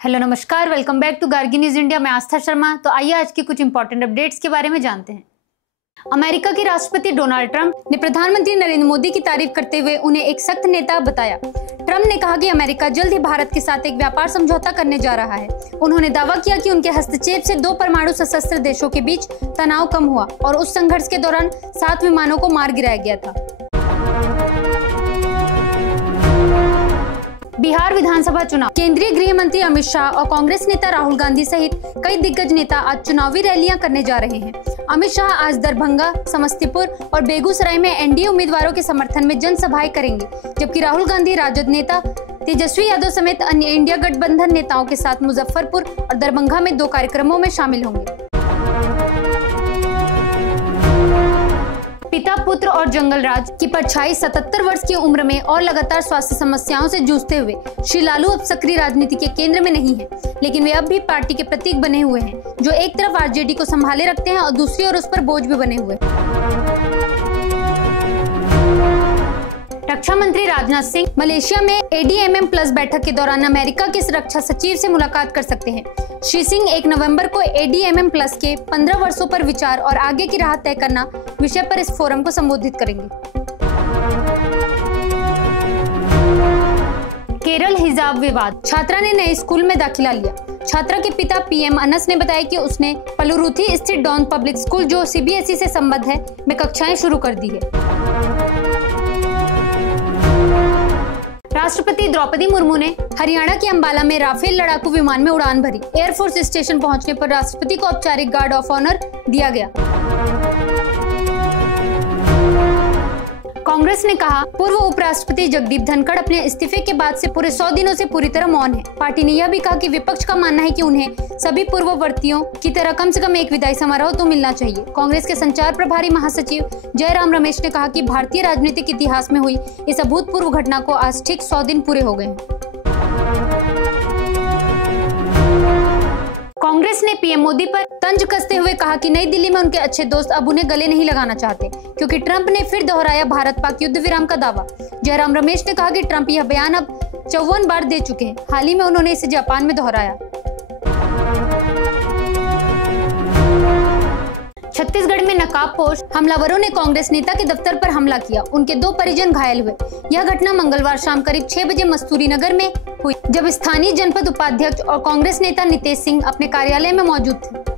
Hello नमस्कार, welcome back to Gargi news India. मैं आस्था शर्मा। तो आइए आज की कुछ इंपॉर्टेंट अपडेट्स के बारे में जानते हैं। अमेरिका के राष्ट्रपति डोनाल्ड ट्रंप ने प्रधानमंत्री नरेंद्र मोदी की तारीफ करते हुए उन्हें एक सख्त नेता बताया। ट्रंप ने कहा कि अमेरिका जल्द ही भारत के साथ एक व्यापार समझौता करने जा रहा है। उन्होंने दावा किया कि उनके हस्तक्षेप से 2 परमाणु सशस्त्र देशों के बीच तनाव कम हुआ और उस संघर्ष के दौरान 7 विमानों को मार गिराया गया था। बिहार विधानसभा चुनाव। केंद्रीय गृह मंत्री अमित शाह और कांग्रेस नेता राहुल गांधी सहित कई दिग्गज नेता आज चुनावी रैलियां करने जा रहे हैं। अमित शाह आज दरभंगा, समस्तीपुर और बेगूसराय में एनडीए उम्मीदवारों के समर्थन में जनसभाएं करेंगे, जबकि राहुल गांधी राजद नेता तेजस्वी यादव समेत अन्य इंडिया गठबंधन नेताओं के साथ मुजफ्फरपुर और दरभंगा में 2 कार्यक्रमों में शामिल होंगे। पिता, पुत्र और जंगल राज की परछाई 77 वर्ष की उम्र में और लगातार स्वास्थ्य समस्याओं से जूझते हुए श्री लालू अब सक्रिय राजनीति के केंद्र में नहीं है, लेकिन वे अब भी पार्टी के प्रतीक बने हुए हैं, जो एक तरफ आरजेडी को संभाले रखते हैं और दूसरी ओर उस पर बोझ भी बने हुए हैं। रक्षा मंत्री राजनाथ सिंह मलेशिया में ADMM+ बैठक के दौरान अमेरिका के रक्षा सचिव से मुलाकात कर सकते हैं। श्री सिंह 1 नवंबर को ADMM+ के 15 वर्षों पर विचार और आगे की राह तय करना विषय पर इस फोरम को संबोधित करेंगे। केरल हिजाब विवाद। छात्रा ने नए स्कूल में दाखिला लिया। छात्रा के पिता PM अनस ने बताया कि उसने पलुरुथी स्थित डॉन पब्लिक स्कूल, जो CBSE से संबद्ध है, में कक्षाएं शुरू कर दी है। राष्ट्रपति द्रौपदी मुर्मू ने हरियाणा के अंबाला में राफेल लड़ाकू विमान में उड़ान भरी। एयरफोर्स स्टेशन पहुंचने पर राष्ट्रपति को औपचारिक गार्ड ऑफ ऑनर दिया गया। कांग्रेस ने कहा, पूर्व उपराष्ट्रपति जगदीप धनखड़ अपने इस्तीफे के बाद से पूरे 100 दिनों से पूरी तरह मौन है। पार्टी ने यह भी कहा कि विपक्ष का मानना है कि उन्हें सभी पूर्ववर्तियों की तरह कम से कम एक विदाई समारोह तो मिलना चाहिए। कांग्रेस के संचार प्रभारी महासचिव जयराम रमेश ने कहा कि भारतीय राजनीतिक इतिहास में हुई इस अभूतपूर्व घटना को आज ठीक 100 दिन पूरे हो गए हैं। कांग्रेस ने PM मोदी पर तंज कसते हुए कहा कि नई दिल्ली में उनके अच्छे दोस्त अब उन्हें गले नहीं लगाना चाहते, क्योंकि ट्रंप ने फिर दोहराया भारत पाक युद्ध विराम का दावा। जयराम रमेश ने कहा कि ट्रंप यह बयान अब 54 बार दे चुके हैं। हाल ही में उन्होंने इसे जापान में दोहराया। छत्तीसगढ़ में नकाबपोश हमलावरों ने कांग्रेस नेता के दफ्तर पर हमला किया। उनके 2 परिजन घायल हुए। यह घटना मंगलवार शाम करीब 6 बजे मस्तूरी नगर में हुई, जब स्थानीय जनपद उपाध्यक्ष और कांग्रेस नेता नितेश सिंह अपने कार्यालय में मौजूद थे।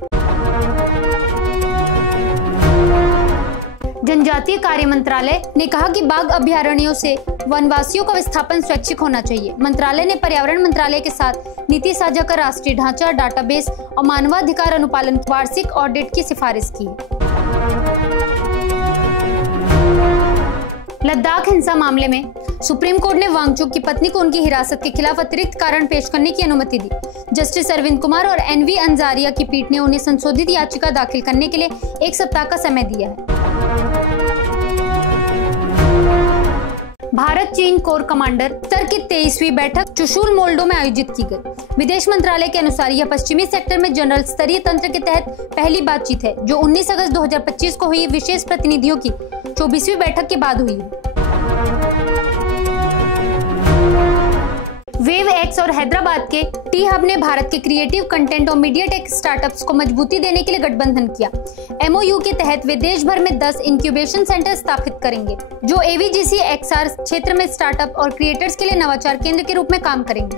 जनजातीय कार्य मंत्रालय ने कहा कि बाघ अभयारण्यों से वनवासियों का विस्थापन स्वैच्छिक होना चाहिए। मंत्रालय ने पर्यावरण मंत्रालय के साथ नीति साझा कर राष्ट्रीय ढांचा, डाटाबेस और मानवाधिकार अनुपालन वार्षिक ऑडिट की सिफारिश की। लद्दाख हिंसा मामले में सुप्रीम कोर्ट ने वांगचुक की पत्नी को उनकी हिरासत के खिलाफ अतिरिक्त कारण पेश करने की अनुमति दी। जस्टिस अरविंद कुमार और NV अंजारिया की पीठ ने उन्हें संशोधित याचिका दाखिल करने के लिए 1 सप्ताह का समय दिया है। भारत चीन कोर कमांडर स्तर की 23वीं बैठक चुशुल मोल्डो में आयोजित की गई। विदेश मंत्रालय के अनुसार यह पश्चिमी सेक्टर में जनरल स्तरीय तंत्र के तहत पहली बातचीत है, जो 19 अगस्त 2025 को हुई विशेष प्रतिनिधियों की 24वीं बैठक के बाद हुई है। वेव एक्स और हैदराबाद के टी हब ने भारत के क्रिएटिव कंटेंट और मीडिया टेक स्टार्टअप्स को मजबूती देने के लिए गठबंधन किया। MOU के तहत वे देश भर में 10 इंक्यूबेशन सेंटर स्थापित करेंगे, जो AVGC XR क्षेत्र में स्टार्टअप और क्रिएटर्स के लिए नवाचार केंद्र के रूप में काम करेंगे।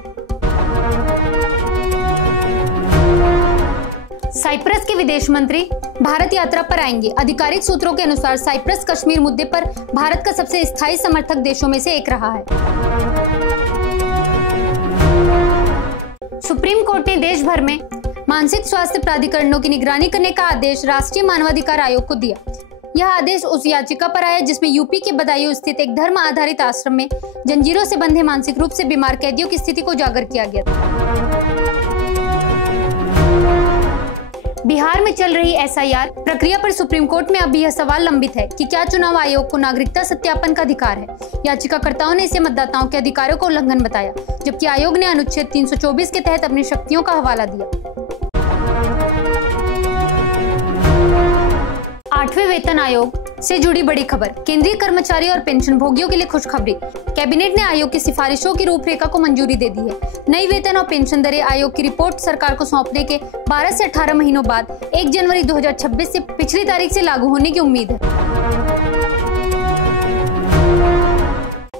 साइप्रस के विदेश मंत्री भारत यात्रा पर आएंगे। आधिकारिक सूत्रों के अनुसार साइप्रस कश्मीर मुद्दे पर भारत का सबसे स्थायी समर्थक देशों में से एक रहा है। सुप्रीम कोर्ट ने देश भर में मानसिक स्वास्थ्य प्राधिकरणों की निगरानी करने का आदेश राष्ट्रीय मानवाधिकार आयोग को दिया। यह आदेश उस याचिका पर आया जिसमें यूपी के बदायूं स्थित एक धर्म आधारित आश्रम में जंजीरों से बंधे मानसिक रूप से बीमार कैदियों की स्थिति को उजागर किया गया था। बिहार में चल रही SIR प्रक्रिया पर सुप्रीम कोर्ट में अभी यह सवाल लंबित है कि क्या चुनाव आयोग को नागरिकता सत्यापन का अधिकार है। याचिकाकर्ताओं ने इसे मतदाताओं के अधिकारों का उल्लंघन बताया, जबकि आयोग ने अनुच्छेद 324 के तहत अपनी शक्तियों का हवाला दिया। 8वें वेतन आयोग से जुड़ी बड़ी खबर। केंद्रीय कर्मचारी और पेंशन भोगियों के लिए खुशखबरी। कैबिनेट ने आयोग की सिफारिशों की रूपरेखा को मंजूरी दे दी है। नई वेतन और पेंशन दरें आयोग की रिपोर्ट सरकार को सौंपने के 12 से 18 महीनों बाद 1 जनवरी 2026 से पिछली तारीख से लागू होने की उम्मीद है।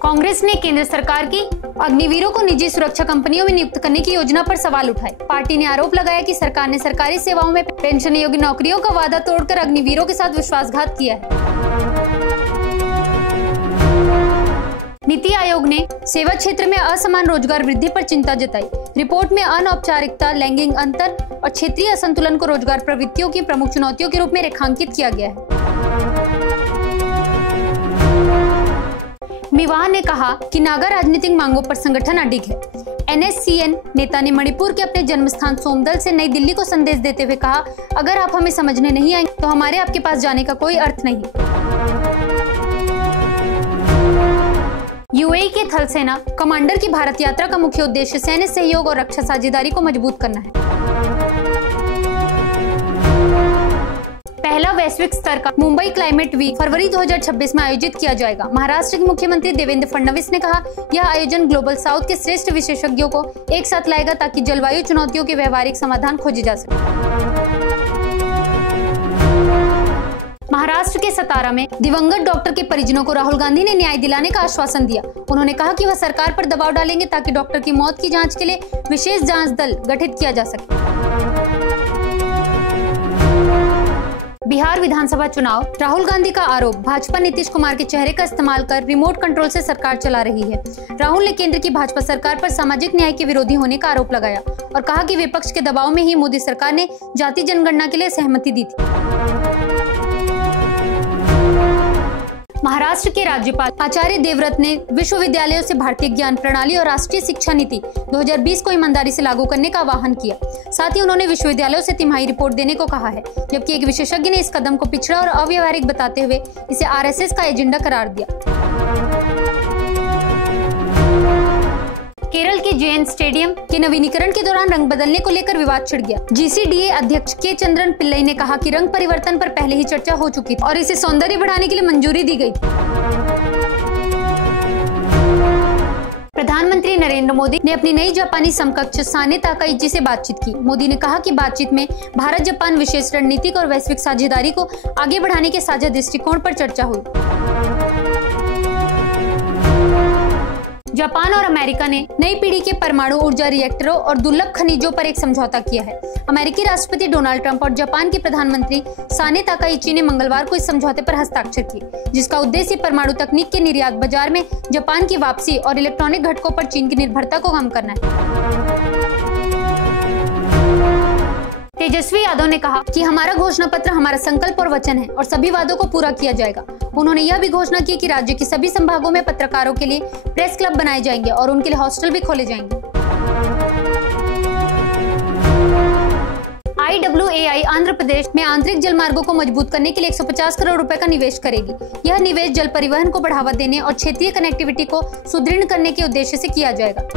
कांग्रेस ने केंद्र सरकार की अग्निवीरों को निजी सुरक्षा कंपनियों में नियुक्त करने की योजना पर सवाल उठाए। पार्टी ने आरोप लगाया कि सरकार ने सरकारी सेवाओं में पेंशन योग्य नौकरियों का वादा तोड़कर अग्निवीरों के साथ विश्वासघात किया है। नीति आयोग ने सेवा क्षेत्र में असमान रोजगार वृद्धि पर चिंता जताई। रिपोर्ट में अनौपचारिकता, लैंगिक अंतर और क्षेत्रीय असंतुलन को रोजगार प्रवृत्तियों की प्रमुख चुनौतियों के रूप में रेखांकित किया गया है। मिवाह ने कहा कि नागा राजनीतिक मांगों पर संगठन अडिग है। NSCN नेता ने मणिपुर के अपने जन्म स्थान सोमदल से नई दिल्ली को संदेश देते हुए कहा, अगर आप हमें समझने नहीं आएंगे तो हमारे आपके पास जाने का कोई अर्थ नहीं। UAE के थल सेना कमांडर की भारत यात्रा का मुख्य उद्देश्य सैन्य सहयोग और रक्षा साझेदारी को मजबूत करना है। पहला वैश्विक स्तर का मुंबई क्लाइमेट वीक फरवरी 2026 में आयोजित किया जाएगा। महाराष्ट्र के मुख्यमंत्री देवेंद्र फडणवीस ने कहा, यह आयोजन ग्लोबल साउथ के श्रेष्ठ विशेषज्ञों को एक साथ लाएगा ताकि जलवायु चुनौतियों के व्यवहारिक समाधान खोजे जा सके। महाराष्ट्र के सतारा में दिवंगत डॉक्टर के परिजनों को राहुल गांधी ने न्याय दिलाने का आश्वासन दिया। उन्होंने कहा कि वह सरकार पर दबाव डालेंगे ताकि डॉक्टर की मौत की जांच के लिए विशेष जांच दल गठित किया जा सके। बिहार विधानसभा चुनाव। राहुल गांधी का आरोप, भाजपा नीतीश कुमार के चेहरे का इस्तेमाल कर रिमोट कंट्रोल से सरकार चला रही है। राहुल ने केंद्र की भाजपा सरकार पर सामाजिक न्याय के विरोधी होने का आरोप लगाया और कहा कि विपक्ष के दबाव में ही मोदी सरकार ने जाति जनगणना के लिए सहमति दी थी। महाराष्ट्र के राज्यपाल आचार्य देवव्रत ने विश्वविद्यालयों से भारतीय ज्ञान प्रणाली और राष्ट्रीय शिक्षा नीति 2020 को ईमानदारी से लागू करने का आह्वान किया। साथ ही उन्होंने विश्वविद्यालयों से तिमाही रिपोर्ट देने को कहा है, जबकि एक विशेषज्ञ ने इस कदम को पिछड़ा और अव्यवहारिक बताते हुए इसे RSS का एजेंडा करार दिया। केरल के JN स्टेडियम के नवीनीकरण के दौरान रंग बदलने को लेकर विवाद छिड़ गया। GCDA अध्यक्ष के चंद्रन पिल्लई ने कहा कि रंग परिवर्तन पर पहले ही चर्चा हो चुकी थी और इसे सौंदर्य बढ़ाने के लिए मंजूरी दी गई थी। प्रधानमंत्री नरेंद्र मोदी ने अपनी नई जापानी समकक्ष साने ताकाइची से बातचीत की। मोदी ने कहा कि बातचीत में भारत जापान विशेष रणनीतिक और वैश्विक साझेदारी को आगे बढ़ाने के साझा दृष्टिकोण पर चर्चा हुई। जापान और अमेरिका ने नई पीढ़ी के परमाणु ऊर्जा रिएक्टरों और दुर्लभ खनिजों पर एक समझौता किया है। अमेरिकी राष्ट्रपति डोनाल्ड ट्रंप और जापान के प्रधानमंत्री साने ताकाइची ने मंगलवार को इस समझौते पर हस्ताक्षर किए, जिसका उद्देश्य परमाणु तकनीक के निर्यात बाजार में जापान की वापसी और इलेक्ट्रॉनिक घटकों पर चीन की निर्भरता को कम करना है। तेजस्वी यादव ने कहा कि हमारा घोषणा पत्र हमारा संकल्प और वचन है और सभी वादों को पूरा किया जाएगा। उन्होंने यह भी घोषणा की कि राज्य के सभी संभागों में पत्रकारों के लिए प्रेस क्लब बनाए जाएंगे और उनके लिए हॉस्टल भी खोले जाएंगे। IWAI आंध्र प्रदेश में आंतरिक जलमार्गों को मजबूत करने के लिए 150 करोड़ रुपए का निवेश करेगी। यह निवेश जल परिवहन को बढ़ावा देने और क्षेत्रीय कनेक्टिविटी को सुदृढ़ करने के उद्देश्य से किया जाएगा।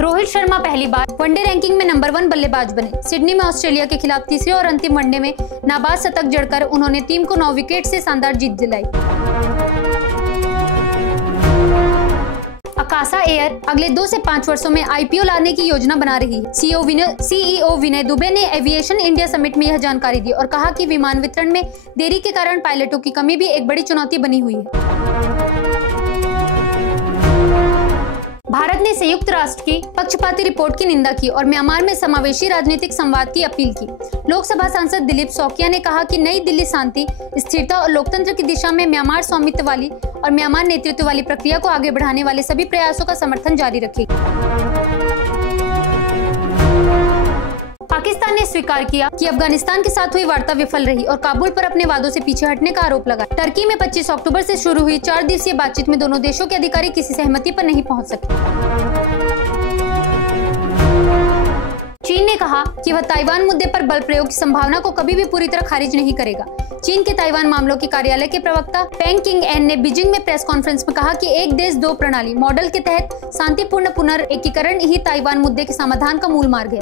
रोहित शर्मा पहली बार वनडे रैंकिंग में नंबर 1 बल्लेबाज बने। सिडनी में ऑस्ट्रेलिया के खिलाफ तीसरे और अंतिम वनडे में नाबाद शतक जड़कर उन्होंने टीम को 9 विकेट से शानदार जीत दिलाई। आकाशा एयर अगले 2 से 5 वर्षों में IPO लाने की योजना बना रही है। CEO विनय दुबे ने एविएशन इंडिया समिट में यह जानकारी दी और कहा कि विमान वितरण में देरी के कारण पायलटों की कमी भी एक बड़ी चुनौती बनी हुई है। भारत ने संयुक्त राष्ट्र की पक्षपाती रिपोर्ट की निंदा की और म्यांमार में समावेशी राजनीतिक संवाद की अपील की। लोकसभा सांसद दिलीप सौकिया ने कहा कि नई दिल्ली शांति, स्थिरता और लोकतंत्र की दिशा में म्यांमार स्वामित्व वाली और म्यांमार नेतृत्व वाली प्रक्रिया को आगे बढ़ाने वाले सभी प्रयासों का समर्थन जारी रखेगी। पाकिस्तान ने स्वीकार किया कि अफगानिस्तान के साथ हुई वार्ता विफल रही और काबुल पर अपने वादों से पीछे हटने का आरोप लगाया। टर्की में 25 अक्टूबर से शुरू हुई 4 दिवसीय बातचीत में दोनों देशों के अधिकारी किसी सहमति पर नहीं पहुंच सके। चीन ने कहा कि वह ताइवान मुद्दे पर बल प्रयोग की संभावना को कभी भी पूरी तरह खारिज नहीं करेगा। चीन के ताइवान मामलों के कार्यालय के प्रवक्ता पेंग किंग एन ने बीजिंग में प्रेस कॉन्फ्रेंस में कहा कि एक देश दो प्रणाली मॉडल के तहत शांतिपूर्ण पुनर्एकीकरण ही ताइवान मुद्दे के समाधान का मूल मार्ग है।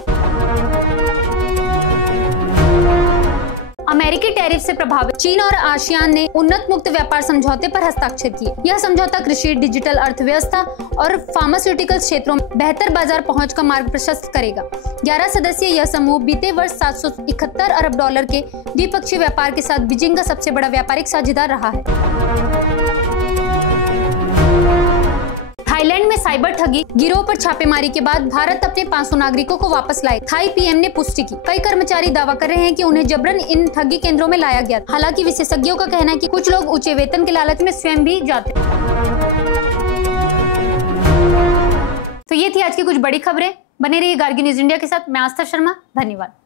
अमेरिकी टैरिफ से प्रभावित चीन और आसियान ने उन्नत मुक्त व्यापार समझौते पर हस्ताक्षर किए। यह समझौता कृषि, डिजिटल अर्थव्यवस्था और फार्मास्यूटिकल क्षेत्रों में बेहतर बाजार पहुंच का मार्ग प्रशस्त करेगा। 11 सदस्यीय यह समूह बीते वर्ष $771 अरब के द्विपक्षीय व्यापार के साथ बीजिंग का सबसे बड़ा व्यापारिक साझेदार रहा है। थाईलैंड में साइबर ठगी गिरोह पर छापेमारी के बाद भारत अपने 500 नागरिकों को वापस लाए, थाई पीएम ने पुष्टि की। कई कर्मचारी दावा कर रहे हैं कि उन्हें जबरन इन ठगी केंद्रों में लाया गया। हालांकि विशेषज्ञों का कहना है कि कुछ लोग ऊंचे वेतन के लालच में स्वयं भी जाते। तो ये थी आज की कुछ बड़ी खबरें। बने रहिए गार्गी न्यूज इंडिया के साथ। मैं आस्था शर्मा, धन्यवाद।